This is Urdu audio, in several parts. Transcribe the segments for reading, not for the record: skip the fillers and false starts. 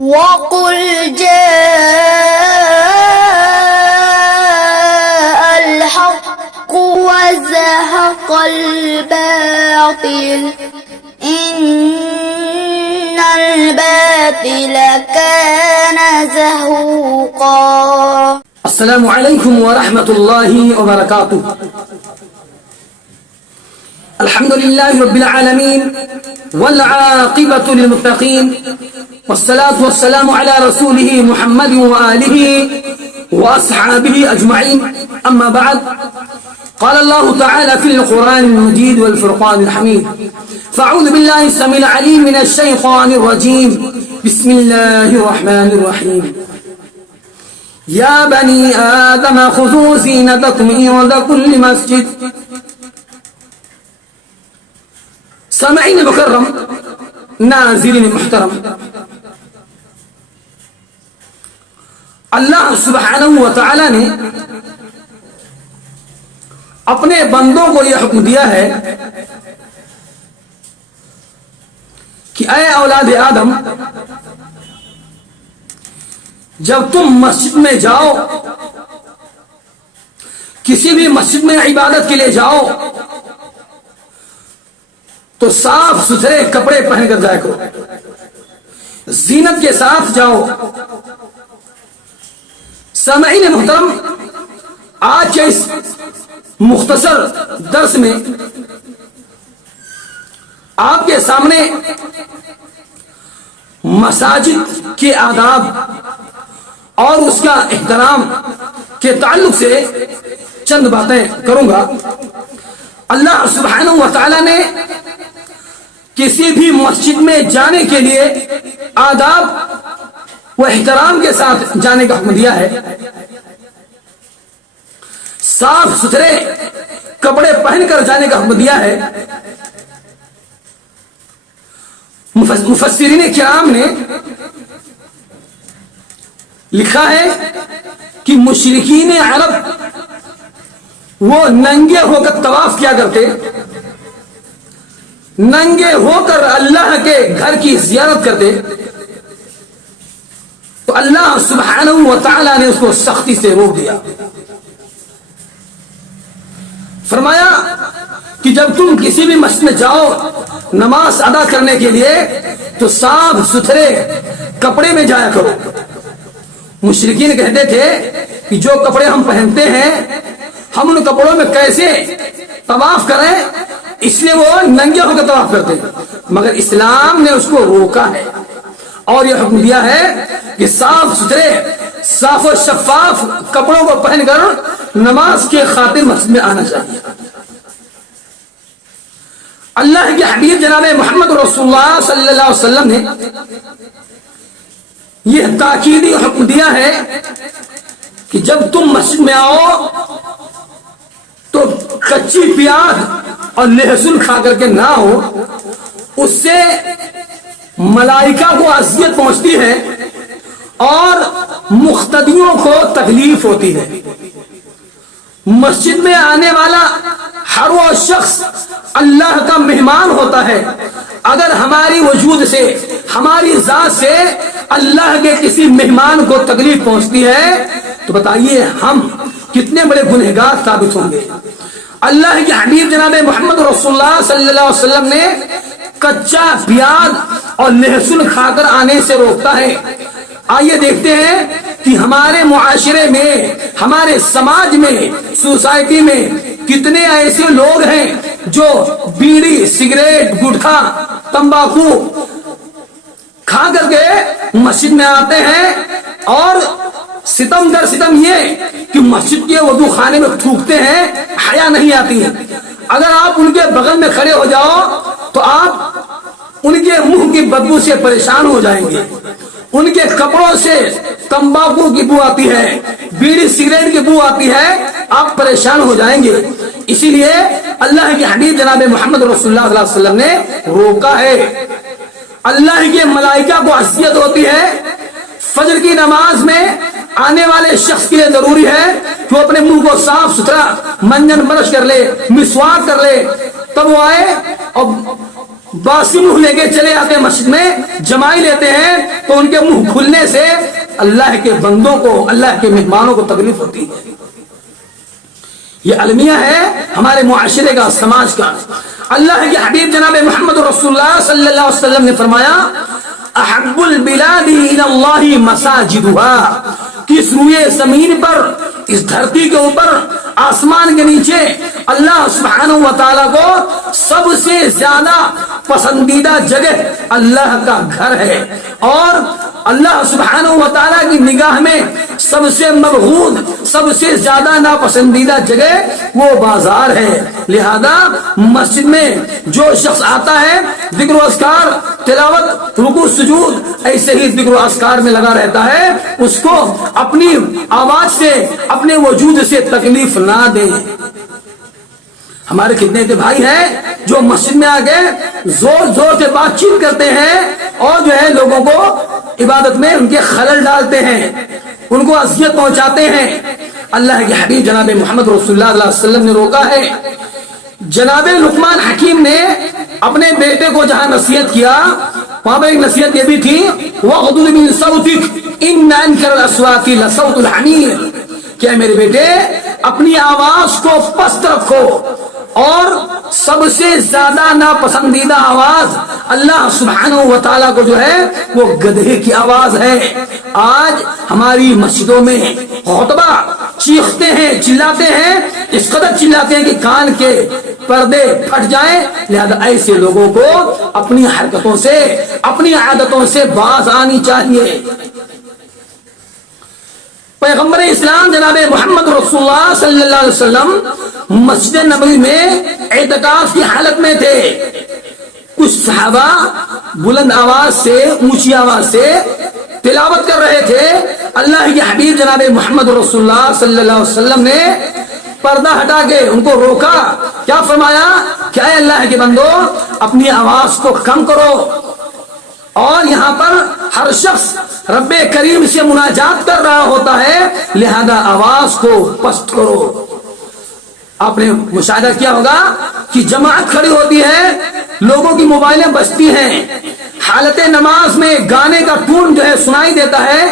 وَقُلْ جَاءَ الْحَقُّ وَزَهَقَ الْبَاطِلُ إِنَّ الْبَاطِلَ كَانَ زَهُوقًا۔ السلام علیکم ورحمۃ اللہ وبرکاتہ۔ الحمد للہ رب العالمین والعاقبۃ للمتقین والصلاة والسلام على رسوله محمد وآلہ واصحابہ اجمعین، اما بعد، قال اللہ تعالی فی القرآن المجید والفرقان الحمید، فاعوذ باللہ السمیع العلیم من الشیطان الرجیم، بسم اللہ الرحمن الرحیم۔ یا بنی آدم خذوا زینتکم عند کل مسجد۔ سامعین مکرم، ناظرین محترم، اللہ سبحانہ و تعالی نے اپنے بندوں کو یہ حکم دیا ہے کہ اے اولاد آدم، جب تم مسجد میں جاؤ، کسی بھی مسجد میں عبادت کے لیے جاؤ، تو صاف ستھرے کپڑے پہن کر جایا کرو، زینت کے ساتھ جاؤ۔ سامعین محترم، آج کے اس مختصر درس میں آپ کے سامنے مساجد کے آداب اور اس کا احترام کے تعلق سے چند باتیں کروں گا۔ اللہ سبحانہ و تعالی نے کسی بھی مسجد میں جانے کے لیے آداب و احترام کے ساتھ جانے کا حکم دیا ہے۔ صاف ستھرے کپڑے پہن کر جانے کا حکم دیا ہے۔ مفسرین کرام نے لکھا ہے کہ مشرکین عرب وہ ننگے ہو کر طواف کیا کرتے، ننگے ہو کر اللہ کے گھر کی زیارت کرتے، تو اللہ سبحانہ و تعالی نے اس کو سختی سے روک دیا۔ فرمایا کہ جب تم کسی بھی مسجد میں جاؤ نماز ادا کرنے کے لیے تو صاف ستھرے کپڑے میں جایا کرو۔ مشرکین کہتے تھے کہ جو کپڑے ہم پہنتے ہیں ہم ان کپڑوں میں کیسے طواف کریں، اس لیے وہ ننگے ہو کر طواف کرتے ہیں، مگر اسلام نے اس کو روکا ہے اور یہ حکم دیا ہے کہ صاف ستھرے صاف و شفاف کپڑوں کو پہن کر نماز کے خاطر مسجد میں آنا چاہیے۔ اللہ کے حبیب جناب محمد رسول اللہ صلی اللہ علیہ وسلم نے یہ تاکیدی حکم دیا ہے کہ جب تم مسجد میں آؤ تو کچی پیاز اور لہسن کھا کر کے نہ ہو، اس سے ملائکہ کو اذیت پہنچتی ہے اور مقتدیوں کو تکلیف ہوتی ہے۔ مسجد میں آنے والا ہر وہ شخص اللہ کا مہمان ہوتا ہے، اگر ہماری وجود سے، ہماری ذات سے اللہ کے کسی مہمان کو تکلیف پہنچتی ہے تو بتائیے ہم کتنے بڑے گنہگار ثابت ہوں گے۔ اللہ کے حبیب جناب محمد رسول اللہ صلی اللہ علیہ وسلم نے کچا پیاز اور لہسن کھا کر آنے سے روکتا ہے۔ آئیے دیکھتے ہیں کہ ہمارے معاشرے میں، ہمارے سماج میں، سوسائٹی میں کتنے ایسے لوگ ہیں جو بیڑی، سگریٹ، گٹکا، تمباکو کھا کر کے مسجد میں آتے ہیں اور ستم در ستم یہ کہ مسجد کے وضو خانے میں تھوکتے ہیں، حیا نہیں آتی ہے۔ اگر آپ ان کے بغل میں کھڑے ہو جاؤ تو آپ ان کے منہ کی بدبو سے پریشان ہو جائیں گے، ان کے کپڑوں سے تمباکو کی بو آتی ہے، بیڑی سگریٹ کی بو آتی ہے، آپ پریشان ہو جائیں گے۔ اسی لیے اللہ کے حبیب جناب محمد رسول اللہ صلی اللہ علیہ وسلم نے روکا ہے۔ اللہ کے ملائکہ کو اذیت ہوتی ہے۔ فجر کی نماز میں آنے والے شخص کے لیے ضروری ہے کہ وہ اپنے منہ کو صاف ستھرا منجن برش کر لے، مسواک کر لے، تب وہ آئے باسی منہ لے کے چلے آتے ہیں مسجد میں، جمائی لیتے ہیں تو ان کے منہ کھلنے سے اللہ کے بندوں کو، اللہ کے مہمانوں کو تکلیف ہوتی ہے۔ یہ المیہ ہے ہمارے معاشرے کا، سماج کا۔ اللہ کے حبیب جناب محمد رسول اللہ صلی اللہ علیہ وسلم نے فرمایا احب البلاد الی اللہ مساجدها، کس روئے زمین پر، اس دھرتی کے اوپر، آسمان کے نیچے اللہ سبحانہ و تعالیٰ کو سب سے زیادہ پسندیدہ جگہ اللہ کا گھر ہے، اور اللہ سبحانہ و تعالیٰ کی نگاہ میں سب سے مبغوض، سب سے زیادہ ناپسندیدہ جگہ وہ بازار ہے۔ لہذا مسجد میں جو شخص آتا ہے ذکر و اذکار، تلاوت، رکوع سجود، ایسے ہی ذکر و اذکار میں لگا رہتا ہے، اس کو اپنی آواز سے، اپنے وجود سے تکلیف نہ دیں۔ ہمارے کتنے کے بھائی ہیں جو مسجد میں آ کے زور زور سے بات چیت کرتے ہیں اور جو ہے لوگوں کو عبادت میں ان کے خلل ڈالتے ہیں، ان کو اذیت پہنچاتے ہیں۔ اللہ کے حبیب جناب محمد رسول اللہ صلی اللہ علیہ وسلم نے روکا ہے۔ جناب لقمان حکیم نے اپنے بیٹے کو جہاں نصیحت کیا، وہاں پر ایک نصیحت یہ بھی تھی وَغْضُضْ مِن صَوْتِكَ إِنَّ أَنكَرَ الْأَصْوَاتِ لَصَوْتُ الْحَمِيرِ، کہ میرے بیٹے اپنی آواز کو پست رکھو، اور سب سے زیادہ ناپسندیدہ آواز اللہ سبحانہ و تعالیٰ کو جو ہے وہ گدھے کی آواز ہے۔ آج ہماری مسجدوں میں خطبہ چیختے ہیں، چلاتے ہیں، اس قدر چلاتے ہیں کہ کان کے پردے پھٹ جائیں۔ لہذا ایسے لوگوں کو اپنی حرکتوں سے، اپنی عادتوں سے باز آنی چاہیے۔ پیغمبر اسلام جناب محمد رسول اللہ صلی اللہ علیہ وسلم مسجد نبوی میں اعتکاف کی حالت میں تھے۔ کچھ صحابہ بلند آواز سے، اونچی آواز سے تلاوت کر رہے تھے۔ اللہ کے حبیب جناب محمد رسول اللہ صلی اللہ علیہ وسلم نے پردہ ہٹا کے ان کو روکا۔ کیا فرمایا کہ اے اللہ کے بندو، اپنی آواز کو کم کرو، اور یہاں پر ہر شخص رب کریم سے مناجات کر رہا ہوتا ہے، لہذا آواز کو پست کرو۔ آپ نے مشاہدہ کیا ہوگا کہ جماعت کھڑی ہوتی ہے، لوگوں کی موبائلیں بجتی ہیں، حالت نماز میں گانے کا ٹون جو ہے سنائی دیتا ہے،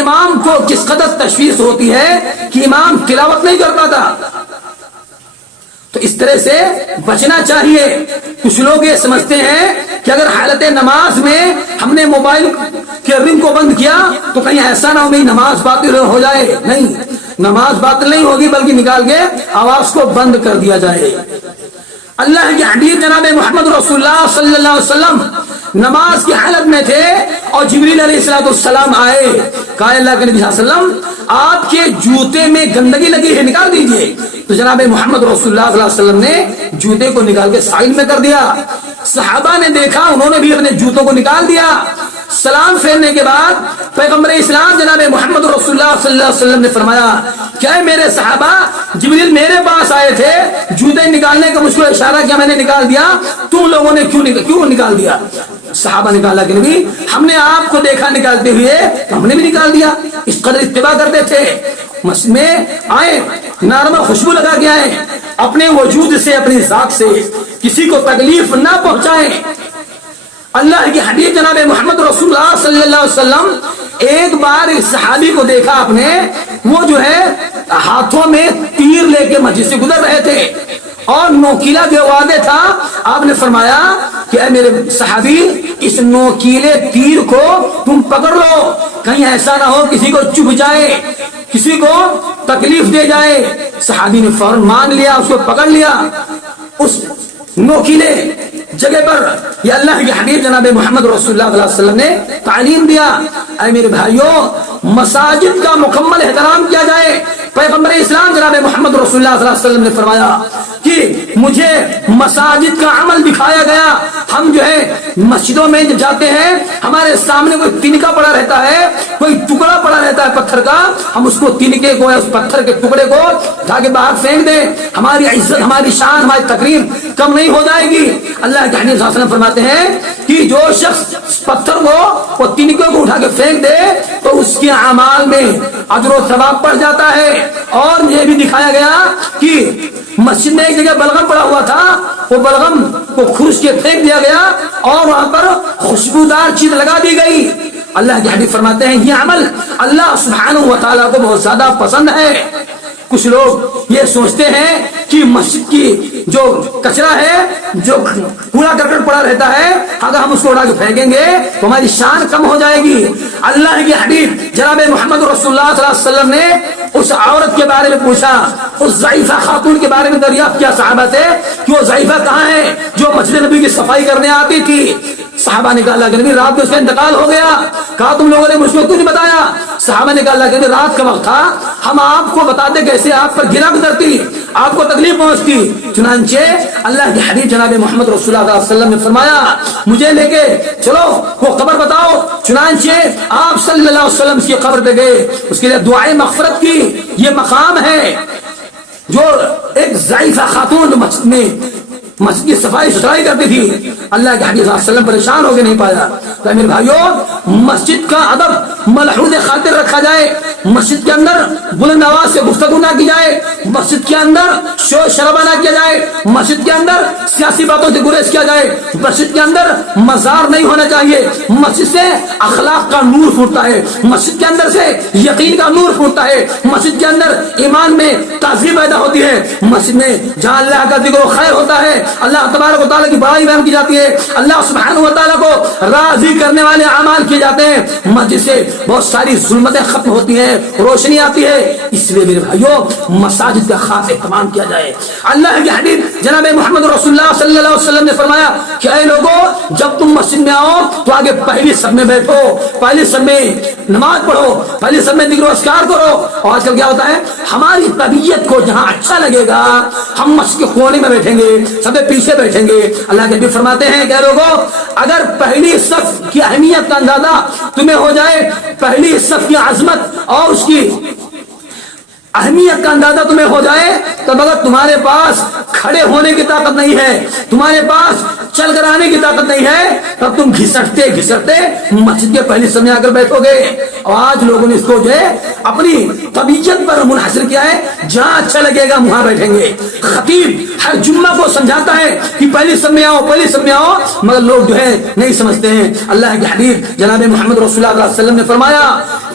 امام کو کس قدر تشویش ہوتی ہے کہ امام تلاوت نہیں کر پاتا۔ تو اس طرح سے بچنا چاہیے۔ کچھ لوگ یہ سمجھتے ہیں کہ اگر حالت نماز میں ہم نے موبائل کے رنگ کو بند کیا تو کہیں ایسا نہ ہو میری نماز باطل ہو جائے۔ نہیں، نماز باطل نہیں ہوگی، بلکہ نکال کے آواز کو بند کر دیا جائے۔ اللہ کے حبیب جناب محمد رسول اللہ صلی اللہ علیہ وسلم نماز کی حالت میں تھے اور جبریل علیہ السلام آئے، کہا اللہ کے نبی صلی اللہ علیہ وسلم آپ کے جوتے میں گندگی لگی ہے، نکال دیجئے۔ تو جناب محمد رسول اللہ صلی اللہ علیہ وسلم نے جوتے کو نکال کے سائڈ میں کر دیا۔ صحابہ نے دیکھا، انہوں نے بھی اپنے جوتوں کو نکال دیا۔ سلام پھیرنے کے بعد پیغمبر اسلام جناب محمد رسول اللہ صلی اللہ علیہ وسلم نے فرمایا کیا میرے صحابہ، جبریل میرے پاس آئے تھے، جوتے نکالنے کا مجھ کو اشارہ کیا، میں نے نکال دیا، تم لوگوں نے کیوں نکال دیا؟ صحابہ نے کہا کہ نبی ہم نے آپ کو دیکھا نکالتے ہوئے تو ہم نے بھی نکال دیا۔ اس قدر اتباع کرتے تھے۔ مسجد میں آئے، نارما خوشبو لگا کے آئے، اپنے وجود سے، اپنی ذات سے کسی کو تکلیف نہ پہنچائیں۔ اللہ کے حبیب جناب محمد رسول اللہ صلی اللہ علیہ وسلم ایک بار ایک صحابی کو دیکھا آپ نے، وہ جو ہے ہاتھوں میں تیر لے کے مسجد سے گزر رہے تھے اور نوکیلا جو وعدے تھا، آپ نے فرمایا کہ اے میرے صحابی اس نوکیلے تیر کو تم پکڑ لو، کہیں ایسا نہ ہو کسی کو چبھ جائے، کسی کو تکلیف دے جائے۔ صحابی نے فوراً مان لیا، اس کو پکڑ لیا۔ اس نوکیلے جگہ پر یہ اللہ کے حبیب جناب محمد رسول اللہ صلی اللہ علیہ وسلم نے تعلیم دیا۔ اے میرے بھائیوں، مساجد کا مکمل احترام کیا جائے۔ پیغمبر اسلام جناب محمد رسول اللہ صلی اللہ علیہ وسلم نے فرمایا کہ مجھے مساجد کا عمل دکھایا گیا۔ ہم جو ہے مسجدوں میں جاتے ہیں، ہمارے سامنے کوئی تنکا پڑا رہتا ہے، کوئی ٹکڑا پڑا رہتا ہے پتھر کا، ہم اس کو تنکے کو یا اس پتھر کے ٹکڑے کو اٹھا کے باہر پھینک دیں، ہماری عزت، ہماری شان، ہماری تقریم کم نہیں ہو جائے گی۔ اللہ کے حبیب صلی اللہ علیہ وسلم فرماتے ہیں کہ جو شخص پتھر کو وہ تنکے کو اٹھا کے پھینک دے تو اس کے اعمال میں اجر و ثواب پڑ جاتا ہے۔ اور یہ بھی دکھایا گیا کہ مسجد میں ایک جگہ بلغم پڑا ہوا تھا، وہ بلغم کو کھرش کے پھینک دیا گیا اور وہاں پر خوشبودار چیز لگا دی گئی. اللہ کے حبیب فرماتے ہیں یہ عمل اللہ سبحانہ و تعالیٰ کو بہت زیادہ پسند ہے. کچھ لوگ یہ سوچتے ہیں کہ مسجد کی جو کچرا ہے, جو کوڑا کرکٹ پڑا رہتا ہے, اگر ہم اس کو اڑا کے پھینکیں گے تو ہماری شان کم ہو جائے گی. اللہ کے حبیب جناب محمد رسول اللہ صلی اللہ علیہ وسلم نے اس عورت کے بارے میں پوچھا, اس ضعیفہ خاتون کے بارے میں دریافت کیا صحابہ سے کہ وہ ضعیفہ کہاں ہے جو مسجد نبی کی صفائی کرنے آتی تھی. صحابہ نے کہا اللہ کے نبی رات میں اس کا انتقال ہو گیا. کہا تم لوگوں نے مجھ کو کیوں نہیں بتایا؟ صحابہ نے کہا اللہ کے نبی رات کا وقت تھا, ہم آپ کو بتاتے کیسے, آپ پر گرا گزرتی, آپ کو تکلیف پہنچتی. چنانچہ اللہ کے حبیب جناب محمد رسول اللہ صلی اللہ علیہ وسلم نے فرمایا مجھے لے کے چلو وہ قبر بتاؤ. چنانچہ آپ صلی اللہ علیہ وسلم کی قبر پہ گئے, اس کے لیے دعائیں مغفرت کی. یہ مقام ہے جو ایک ضعیفہ خاتون مسجد کی صفائی ستھرائی کرتی تھی. اللہ کے حبیب صلی اللہ علیہ وسلم پریشان ہو کے نہیں پایا. تو میرے بھائیوں, مسجد کا ادب ملحوظ خاطر رکھا جائے. مسجد کے اندر بلند آواز سے گفتگو نہ کی جائے, مسجد کے اندر شور شرابہ نہ کیا جائے, مسجد کے اندر سیاسی باتوں سے گریز کیا جائے, مسجد کے اندر مزار نہیں ہونا چاہیے. مسجد سے اخلاق کا نور پھوٹتا ہے, مسجد کے اندر سے یقین کا نور پھوٹتا ہے, مسجد کے اندر ایمان میں تازگی پیدا ہوتی ہے. مسجد میں جہاں اللہ کا ذکر و خیر ہوتا ہے, اللہ تبارک و تعالیٰ کی بڑائی بیان کی جاتی ہے, اللہ سبحانہ و تعالیٰ کو راضی کرنے والے اعمال کیے جاتے ہیں, مسجد سے بہت ساری ظلمتیں ختم ہوتی ہیں, روشنی آتی ہے. اس لیے میرے بھائیوں مساجد کا خاص اہتمام کیا جائے. اللہ کے حبیب جناب محمد رسول اللہ صلی اللہ علیہ وسلم نے فرمایا کہ اے لوگوں, جب تم مسجد میں آؤ تو آگے پہلی صف میں بیٹھو, پہلی صف میں نماز پڑھو, پہلی صف میں ذکر و اذکار کرو. اور آج کل کیا ہوتا ہے, ہماری طبیعت کو جہاں اچھا لگے گا ہم مسجد کے کونے میں بیٹھیں گے, سب پیچھے بیٹھیں گے. اللہ کے حبیب فرماتے ہیں کہ لوگوں, اگر پہلی صف کی اہمیت کا اندازہ تمہیں ہو جائے, پہلی صف کی عظمت اور اس کی اہمیت کا اندازہ تمہیں ہو جائے, تب اگر تمہارے پاس کھڑے ہونے کی طاقت نہیں ہے, تمہارے پاس چل کر آنے کی طاقت نہیں ہے, تب تم گھسٹتے گھسٹتے مسجد کے پہلی صف میں آ کر بیٹھو گے. اور آج لوگوں نے اس کو جو ہے اپنی طبیعت پر منحصر کیا ہے, جہاں اچھا لگے گا وہاں بیٹھیں گے. خطیب ہر جمعہ کو سمجھاتا ہے کہ پہلی صف میں آؤ, پہلی صف میں آؤ, مگر لوگ جو ہے نہیں سمجھتے ہیں. اللہ کے حبیب جناب محمد رسول اللہ علیہ وسلم نے فرمایا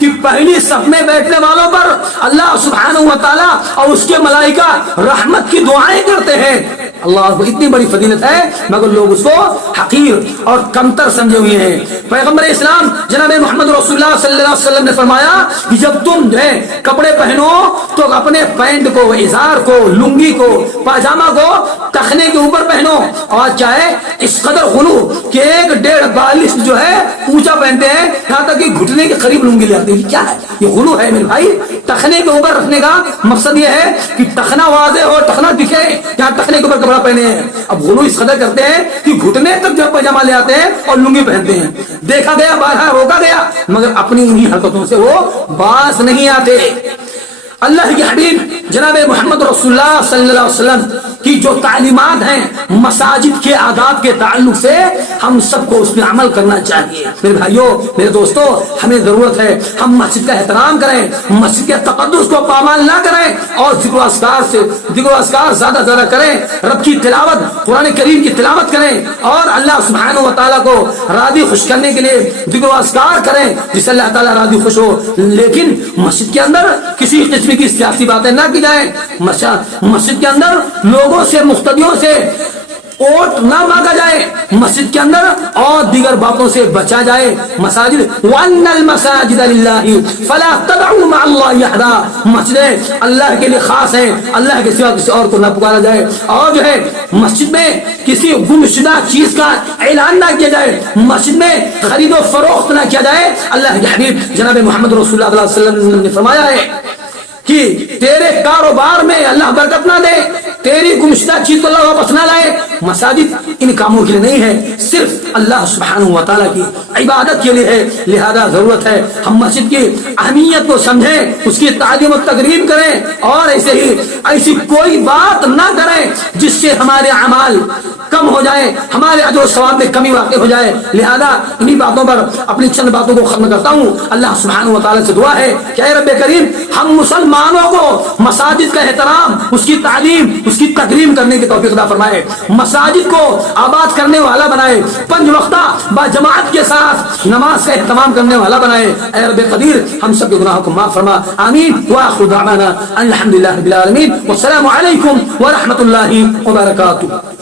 کہ پہلی صف میں بیٹھنے والوں پر اللہ سبحانہ و تعالیٰ اور اس کے ملائکہ رحمت کی دعائیں کرتے ہیں. اللہ کو اتنی بڑی فضیلت ہے, مگر لوگ اس کو حقیر اور کمتر سمجھے ہوئے ہیں. پیغمبر اسلام جناب محمد رسول اللہ صلی اللہ علیہ وسلم نے فرمایا کہ جب تم جو ہے کپڑے پہنو تو اپنے پینٹ کو, اظہار کو, لنگی کو, پاجامہ کو ٹخنے کے اوپر پہنو. اور چاہے اس قدر غلو کہ 1.5 جو ہے اونچا پہنتے ہیں, یہاں تک کہ گھٹنے کے قریب لنگی لے آتے ہیں. کیا ہے یہ غلو ہے میرے بھائی؟ ٹخنے کے اوپر رکھنے کا مقصد یہ ہے کہ ٹخنا واضح ہو, ٹخنا دکھے, یہاں ٹخنے کے اوپر کپڑا پہنے ہیں. اب غلو اس قدر کرتے ہیں کہ گھٹنے تک جو پاجامہ لے آتے ہیں اور لنگی پہنتے ہیں. دیکھا گیا, بارہا روکا گیا, مگر اپنی انہی حرکتوں سے وہ باز نہیں آتے. اللہ کے حبیب جناب محمد رسول اللہ صلی اللہ علیہ وسلم کی جو تعلیمات ہیں مساجد کے آداب کے تعلق سے, ہم سب کو اس پہ عمل کرنا چاہیے. میرے بھائیوں, میرے دوستوں, ہمیں ضرورت ہے ہم مسجد کا احترام کریں, مسجد کے تقدس کو پامال نہ کریں, اور ذکر و اذکار زیادہ زیادہ کریں, رب کی تلاوت, قرآن کریم کی تلاوت کریں, اور اللہ سبحانہ و تعالیٰ کو راضی خوش کرنے کے لیے ذکر و اذکار کریں جس سے اللہ تعالیٰ راضی خوش ہو. لیکن مسجد کے اندر کسی قسم کی سیاسی باتیں نہ کی جائیں, مسجد کے اندر لوگوں سے, مقتدیوں سے ووٹ نہ مانگا جائے, مسجد کے اندر اور دیگر باتوں سے بچا جائے. مساجد وَأَنَّ الْمَسَاجِدَ لِلَّهِ فَلَا تَدْعُوا مَعَ اللَّهِ أَحَدًا, مسجدیں اللہ کے لیے خاص ہیں, اللہ کے سوا کسی اور کو نہ پکارا جائے. اور جو ہے مسجد میں کسی گمشدہ چیز کا اعلان نہ کیا جائے, مسجد میں خرید و فروخت نہ کیا جائے. اللہ کے حبیب جناب محمد رسول اللہ صلی اللہ علیہ وسلم نے فرمایا ہے کہ تیرے کاروبار میں اللہ برکت نہ دے, تیری گمشدہ چیز کو اللہ واپس نہ لائے. مساجد ان کاموں کے لیے نہیں ہے, صرف اللہ سبحانہ و تعالیٰ کی عبادت کے لیے ہے. لہذا ضرورت ہے ہم مسجد کی اہمیت کو سمجھیں, اس کی تعلیم و تقریب کریں, اور ایسی کوئی بات نہ کریں جس سے ہمارے اعمال کم ہو جائے, ہمارے اجر و ثواب میں کمی واقع ہو جائے. لہذا انہی باتوں پر اپنی چند باتوں کو ختم کرتا ہوں. اللہ سبحانہ و تعالیٰ سے دعا ہے کہ اے رب کریم, ہم مسلمانوں کو مساجد کا احترام, اس کی تعلیم, اس اس کی تکریم کرنے کی توفیق عطا فرمائے، مساجد کو آباد کرنے والا بنائے، 5 وقتہ با جماعت کے ساتھ نماز کا اہتمام کرنے والا بنائے۔ اے رب قدیر ہم سب کے گناہوں کو معاف فرما، آمین۔ وآخر دعوانا الحمدللہ رب العالمین، والسلام علیکم ورحمۃ اللہ وبرکاتہ۔